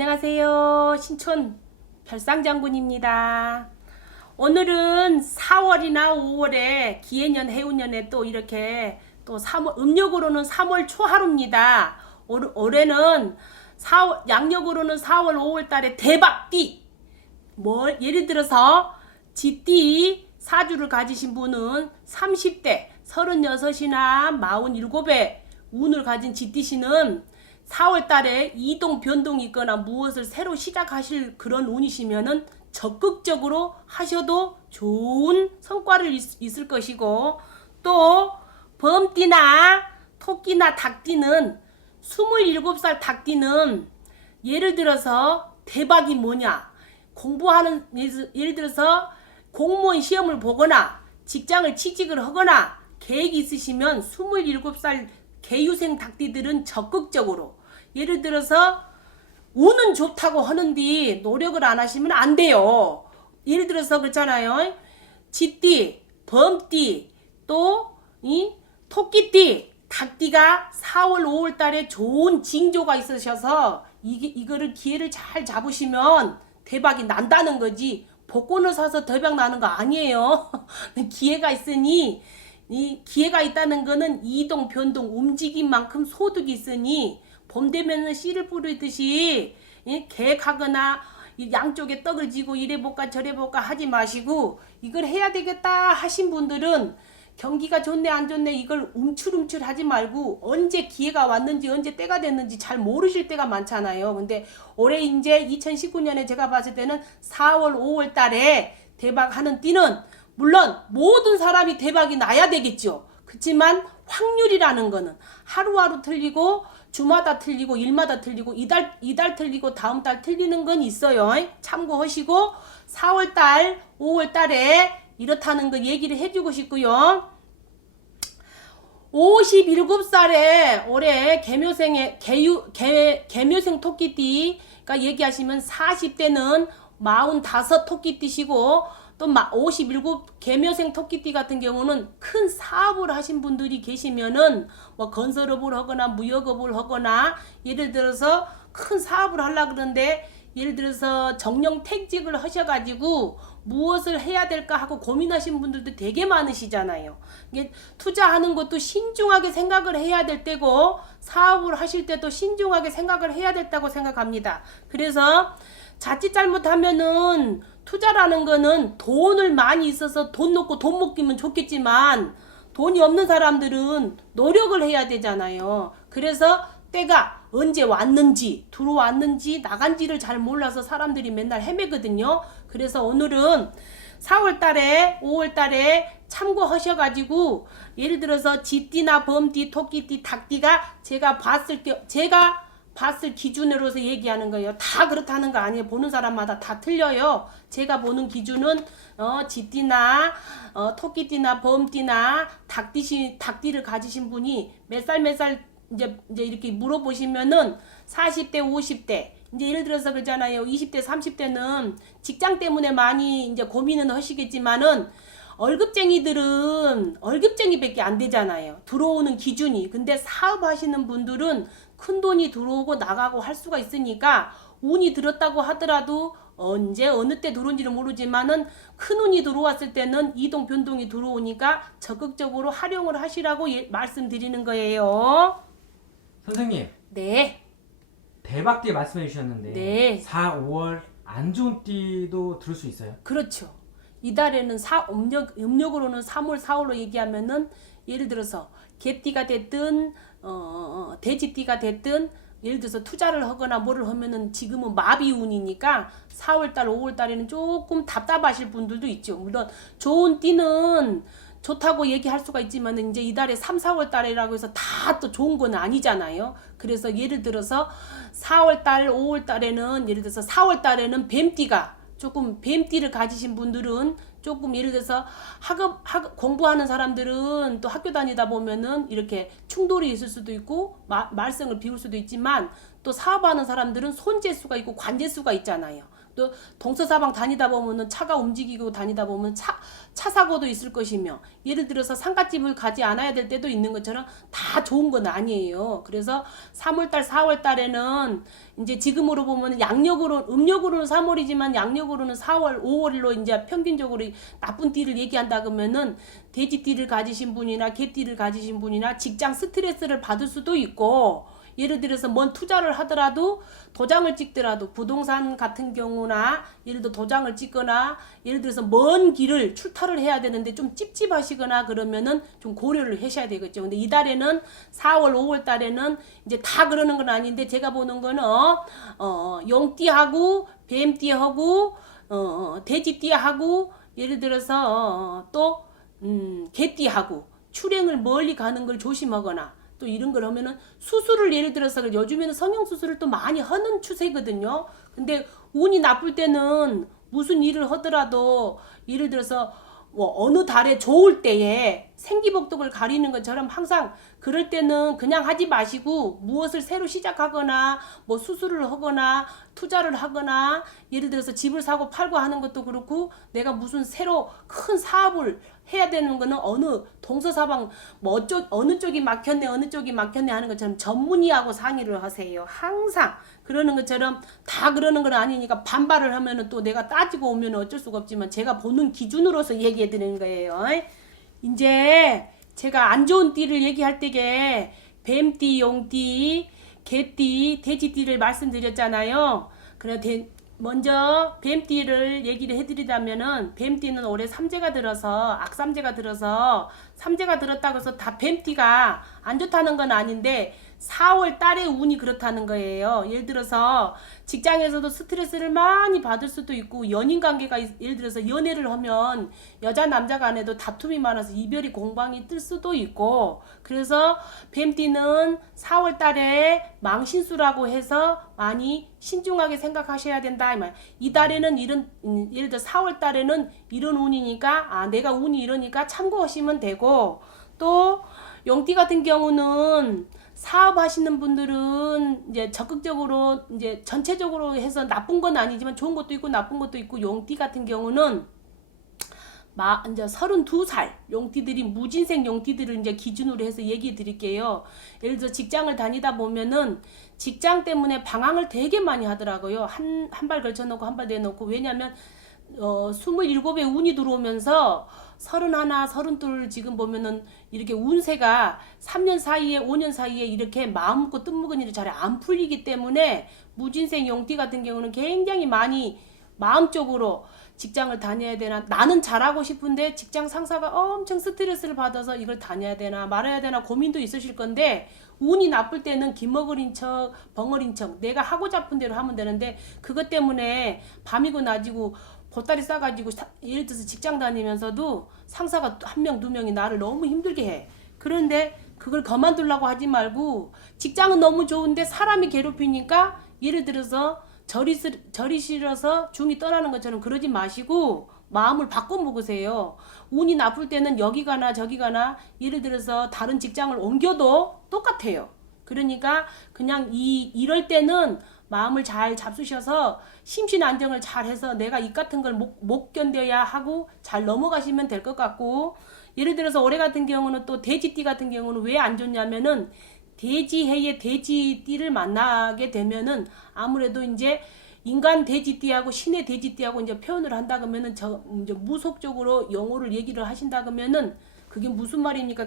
안녕하세요. 신촌 별상장군입니다. 오늘은 4월이나 5월에 기해년 해운년에 또 이렇게 또 3월, 음력으로는 3월 초하루입니다. 올해는 양력으로는 4월 5월 달에 대박띠. 예를 들어서 쥐띠 사주를 가지신 분은 30대 36이나 47의 운을 가진 쥐띠씨는 4월 달에 이동 변동이 있거나 무엇을 새로 시작하실 그런 운이시면은 적극적으로 하셔도 좋은 성과를 있을 것이고, 또 범띠나 토끼나 닭띠는 27살 닭띠는 예를 들어서 대박이 뭐냐, 공부하는, 예를 들어서 공무원 시험을 보거나 직장을 취직을 하거나 계획이 있으시면 27살 개유생 닭띠들은 적극적으로, 예를 들어서 운은 좋다고 하는데 노력을 안 하시면 안 돼요. 예를 들어서 그렇잖아요. 쥐띠, 범띠, 또 이 토끼띠, 닭띠가 4월 5월 달에 좋은 징조가 있으셔서 이거를 기회를 잘 잡으시면 대박이 난다는 거지, 복권을 사서 대박 나는 거 아니에요. 기회가 있으니, 이 기회가 있다는 거는 이동 변동 움직임 만큼 소득이 있으니 봄 되면은 씨를 뿌리듯이 계획하거나 양쪽에 떡을 쥐고 이래 볼까 저래 볼까 하지 마시고, 이걸 해야 되겠다 하신 분들은 경기가 좋네 안 좋네 이걸 움츠름칠 하지 말고 언제 기회가 왔는지 언제 때가 됐는지 잘 모르실 때가 많잖아요. 근데 올해 이제 2019년에 제가 봤을 때는 4월 5월 달에 대박하는 띠는 물론 모든 사람이 대박이 나야 되겠죠. 그렇지만 확률이라는 거는 하루하루 틀리고 주마다 틀리고 일마다 틀리고 이달 틀리고 다음 달 틀리는 건 있어요. 참고하시고 4월 달 5월 달에 이렇다는 거 얘기를 해주고 싶고요. 57살에 올해 개묘생 토끼띠가 얘기하시면 40대는 45 토끼띠시고, 또 57 개묘생 토끼띠 같은 경우는 큰 사업을 하신 분들이 계시면은 뭐 건설업을 하거나 무역업을 하거나, 예를 들어서 큰 사업을 하려고 그러는데 예를 들어서 정년퇴직을 하셔가지고 무엇을 해야 될까 하고 고민하신 분들도 되게 많으시잖아요. 이게 투자하는 것도 신중하게 생각을 해야 될 때고 사업을 하실 때도 신중하게 생각을 해야 됐다고 생각합니다. 그래서 자칫 잘못하면은 투자라는 거는 돈을 많이 있어서 돈 넣고 돈 못 끼면 좋겠지만 돈이 없는 사람들은 노력을 해야 되잖아요. 그래서 때가 언제 왔는지 들어왔는지 나간지를 잘 몰라서 사람들이 맨날 헤매거든요. 그래서 오늘은 4월 달에 5월 달에 참고하셔가지고, 예를 들어서 쥐띠나 범띠, 토끼띠, 닭띠가 제가 봤을 기준으로서 얘기하는 거예요. 다 그렇다는 거 아니에요. 보는 사람마다 다 틀려요. 제가 보는 기준은 쥐띠나 토끼띠나 범띠나 닭띠를 가지신 분이 몇 살 이제 이렇게 물어보시면은 40대 50대, 이제 예를 들어서 그러잖아요. 20대 30대는 직장 때문에 많이 이제 고민은 하시겠지만은 월급쟁이들은 월급쟁이밖에 안 되잖아요. 들어오는 기준이. 근데 사업하시는 분들은 큰 돈이 들어오고 나가고 할 수가 있으니까 운이 들었다고 하더라도 언제 어느 때 들어온지는 모르지만은 큰 운이 들어왔을 때는 이동 변동이 들어오니까 적극적으로 활용을 하시라고 말씀드리는 거예요. 선생님, 네. 대박띠 말씀해 주셨는데 네. 4, 5월 안 좋은 띠도 들을 수 있어요? 그렇죠. 이달에는 음력으로는 3월 4월로 얘기하면은 예를 들어서 개띠가 됐든 돼지띠가 됐든 예를 들어서 투자를 하거나 뭐를 하면은 지금은 마비운이니까 4월달 5월달에는 조금 답답하실 분들도 있죠. 물론 좋은 띠는 좋다고 얘기할 수가 있지만 이제 이달에 3, 4월 달이라고 해서 다 또 좋은 건 아니잖아요. 그래서 예를 들어서 4월 달, 5월 달에는 예를 들어서 4월 달에는 뱀띠가 조금, 뱀띠를 가지신 분들은 조금 예를 들어서 공부하는 사람들은 또 학교 다니다 보면은 이렇게 충돌이 있을 수도 있고 말썽을 피울 수도 있지만, 또 사업하는 사람들은 손재수가 있고 관재수가 있잖아요. 또 동서사방 다니다 보면은 차가 움직이고 다니다 보면 차 사고도 있을 것이며, 예를 들어서 상갓집을 가지 않아야 될 때도 있는 것처럼 다 좋은 건 아니에요. 그래서 3월달 4월달에는 이제 지금으로 보면 음력으로는 3월이지만 양력으로는 4월 5월로 이제 평균적으로 나쁜 띠를 얘기한다 그러면은 돼지띠를 가지신 분이나 개띠를 가지신 분이나 직장 스트레스를 받을 수도 있고, 예를 들어서 뭔 투자를 하더라도 도장을 찍더라도 부동산 같은 경우나 예를 들어 도장을 찍거나 예를 들어서 먼 길을 출타를 해야 되는데 좀 찝찝하시거나 그러면은 좀 고려를 하셔야 되겠죠. 근데 이 달에는 4월 5월 달에는 이제 다 그러는 건 아닌데 제가 보는 거는 용띠하고 뱀띠하고 돼지띠하고 예를 들어서 또 개띠하고 출행을 멀리 가는 걸 조심하거나 또 이런 걸 하면은 수술을 예를 들어서 요즘에는 성형수술을 또 많이 하는 추세거든요. 근데 운이 나쁠 때는 무슨 일을 하더라도 예를 들어서 뭐 어느 달에 좋을 때에 생기복독을 가리는 것처럼 항상 그럴 때는 그냥 하지 마시고 무엇을 새로 시작하거나 뭐 수술을 하거나 투자를 하거나 예를 들어서 집을 사고 팔고 하는 것도 그렇고 내가 무슨 새로 큰 사업을 해야 되는 거는 어느 동서사방 뭐 어느 쪽이 막혔네 어느 쪽이 막혔네 하는 것처럼 전문의하고 상의를 하세요. 항상 그러는 것처럼 다 그러는 건 아니니까 반발을 하면은 또 내가 따지고 오면 어쩔 수가 없지만 제가 보는 기준으로서 얘기해 드리는 거예요. 이제 제가 안 좋은 띠를 얘기할 때게 뱀띠, 용띠, 개띠, 돼지띠를 말씀드렸잖아요. 그래 먼저 뱀띠를 얘기를 해드리자면은 뱀띠는 올해 삼재가 들어서 악삼재가 들어서 삼재가 들었다고 해서 다 뱀띠가 안 좋다는 건 아닌데 4월 달에 운이 그렇다는 거예요. 예를 들어서 직장에서도 스트레스를 많이 받을 수도 있고 연인 관계가 예를 들어서 연애를 하면 여자 남자 간에도 다툼이 많아서 이별이 공방이 뜰 수도 있고 그래서 뱀띠는 4월 달에 망신수라고 해서 많이 신중하게 생각하셔야 된다. 이 달에는 이런 예를 들어 4월 달에는 이런 운이니까 내가 운이 이러니까 참고하시면 되고 또 용띠 같은 경우는 사업하시는 분들은 이제 적극적으로 이제 전체적으로 해서 나쁜 건 아니지만 좋은 것도 있고 나쁜 것도 있고 용띠 같은 경우는 이제 32살 용띠들이 무진생 용띠들을 이제 기준으로 해서 얘기해 드릴게요. 예를 들어 직장을 다니다 보면은 직장 때문에 방황을 되게 많이 하더라고요. 한 발 걸쳐놓고 한 발 내놓고 왜냐면 27의 운이 들어오면서 31, 32 지금 보면은 이렇게 운세가 3년 사이에 5년 사이에 이렇게 마음 먹고 뜻먹은 일이 잘 안 풀리기 때문에 무진생 용띠 같은 경우는 굉장히 많이 마음적으로 직장을 다녀야 되나 나는 잘하고 싶은데 직장 상사가 엄청 스트레스를 받아서 이걸 다녀야 되나 말아야 되나 고민도 있으실 건데 운이 나쁠 때는 기먹으린 척 벙어린 척 내가 하고 싶은 대로 하면 되는데 그것 때문에 밤이고 낮이고 보따리 싸가지고 예를 들어서 직장 다니면서도 상사가 한 명, 두 명이 나를 너무 힘들게 해. 그런데 그걸 그만두려고 하지 말고 직장은 너무 좋은데 사람이 괴롭히니까 예를 들어서 절이 싫어서 중이 떠나는 것처럼 그러지 마시고 마음을 바꿔 먹으세요. 운이 나쁠 때는 여기 가나 저기 가나 예를 들어서 다른 직장을 옮겨도 똑같아요. 그러니까 그냥 이럴 때는 마음을 잘 잡수셔서 심신 안정을 잘 해서 내가 이 같은 걸 못 견뎌야 하고 잘 넘어가시면 될 것 같고 예를 들어서 올해 같은 경우는 또 돼지띠 같은 경우는 왜 안 좋냐면은 돼지해의 돼지띠를 만나게 되면은 아무래도 이제 인간 돼지띠하고 신의 돼지띠하고 이제 표현을 한다 그러면은 이제 무속적으로 용어를 얘기를 하신다 그러면은 그게 무슨 말입니까?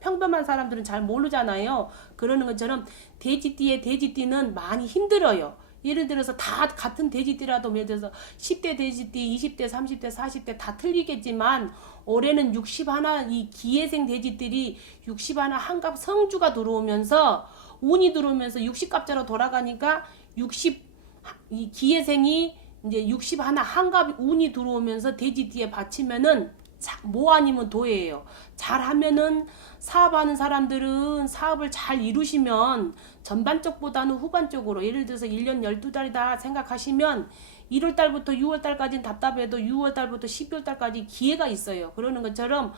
평범한 사람들은 잘 모르잖아요. 그러는 것처럼 돼지띠의 돼지띠는 많이 힘들어요. 예를 들어서 다 같은 돼지띠라도 예를 들어서 10대 돼지띠, 20대, 30대, 40대 다 틀리겠지만 올해는 61 이 기해생 돼지들이 61 한갑 성주가 들어오면서 운이 들어오면서 60갑자로 돌아가니까 이 기해생이 이제 61 한갑 운이 들어오면서 돼지띠에 받치면은 뭐 아니면 도예요. 잘하면은 사업하는 사람들은 사업을 잘 이루시면 전반적보다는 후반적으로 예를 들어서 1년 12달이다 생각하시면 1월달부터 6월달까지는 답답해도 6월달부터 12월달까지 기회가 있어요. 그러는 것처럼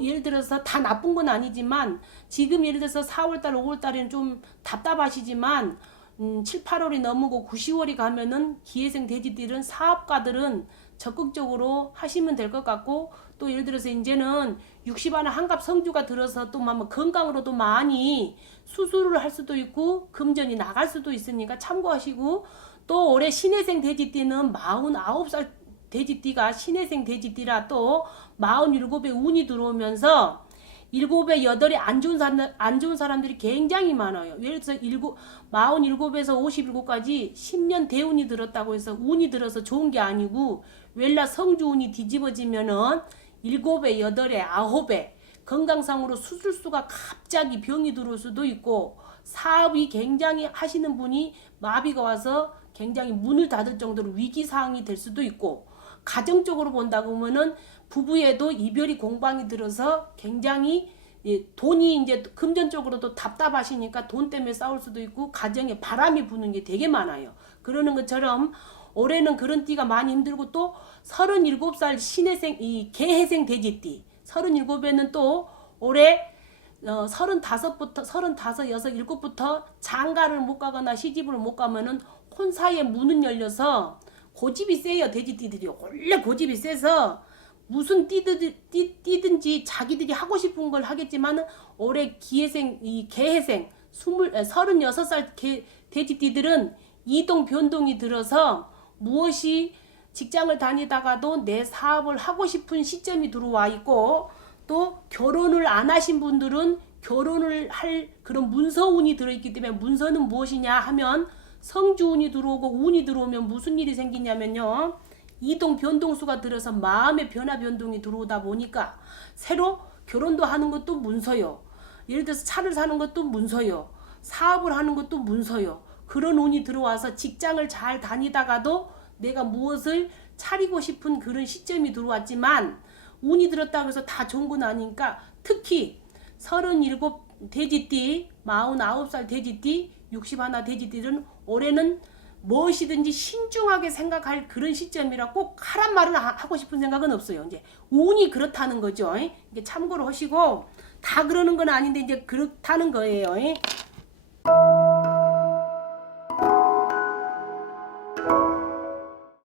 예를 들어서 다 나쁜 건 아니지만 지금 예를 들어서 4월달 5월달에는 좀 답답하시지만 7, 8월이 넘고 9, 10월이 가면은 기회생 돼지띠들은 사업가들은 적극적으로 하시면 될 것 같고, 또 예를 들어서 이제는 60 안에 한갑 성주가 들어서 또 뭐 건강으로도 많이 수술을 할 수도 있고 금전이 나갈 수도 있으니까 참고하시고, 또 올해 신해생 돼지띠는 49살 돼지띠가 신해생 돼지띠라 또 47에 운이 들어오면서 7에 8에 안 좋은 사람들이 굉장히 많아요. 예를 들어서 47에서 57까지 10년 대운이 들었다고 해서 운이 들어서 좋은 게 아니고, 웰라 성주운이 뒤집어지면은 7에 8에 9에 건강상으로 수술수가 갑자기 병이 들어올 수도 있고, 사업이 굉장히 하시는 분이 마비가 와서 굉장히 문을 닫을 정도로 위기사항이 될 수도 있고, 가정적으로 본다고 하면은 부부에도 이별이 공방이 들어서 굉장히 돈이 이제 금전적으로도 답답하시니까 돈 때문에 싸울 수도 있고 가정에 바람이 부는 게 되게 많아요. 그러는 것처럼 올해는 그런 띠가 많이 힘들고, 또 37살 신해생 이 개해생 돼지띠 37에는 또 올해 35부터 35, 6, 7부터 장가를 못 가거나 시집을 못 가면은 혼사의 문은 열려서 고집이 세요. 돼지띠들이 원래 고집이 세서 무슨 띠든지 자기들이 하고 싶은 걸 하겠지만, 올해 기회생 이 개해생 36살 돼지띠들은 이동 변동이 들어서 무엇이 직장을 다니다가도 내 사업을 하고 싶은 시점이 들어와 있고, 또 결혼을 안 하신 분들은 결혼을 할 그런 문서운이 들어있기 때문에, 문서는 무엇이냐 하면 성주운이 들어오고, 운이 들어오면 무슨 일이 생기냐면요, 이동 변동수가 들어서 마음의 변화 변동이 들어오다 보니까 새로 결혼도 하는 것도 문서요, 예를 들어서 차를 사는 것도 문서요, 사업을 하는 것도 문서요. 그런 운이 들어와서 직장을 잘 다니다가도 내가 무엇을 차리고 싶은 그런 시점이 들어왔지만, 운이 들었다고 해서 다 좋은 건 아니니까, 특히 37 돼지띠, 49살 돼지띠, 61 돼지띠들은 올해는 무엇이든지 신중하게 생각할 그런 시점이라 꼭 하란 말을 하고 싶은 생각은 없어요. 이제 운이 그렇다는 거죠. 이게 참고로 하시고, 다 그러는 건 아닌데 이제 그렇다는 거예요.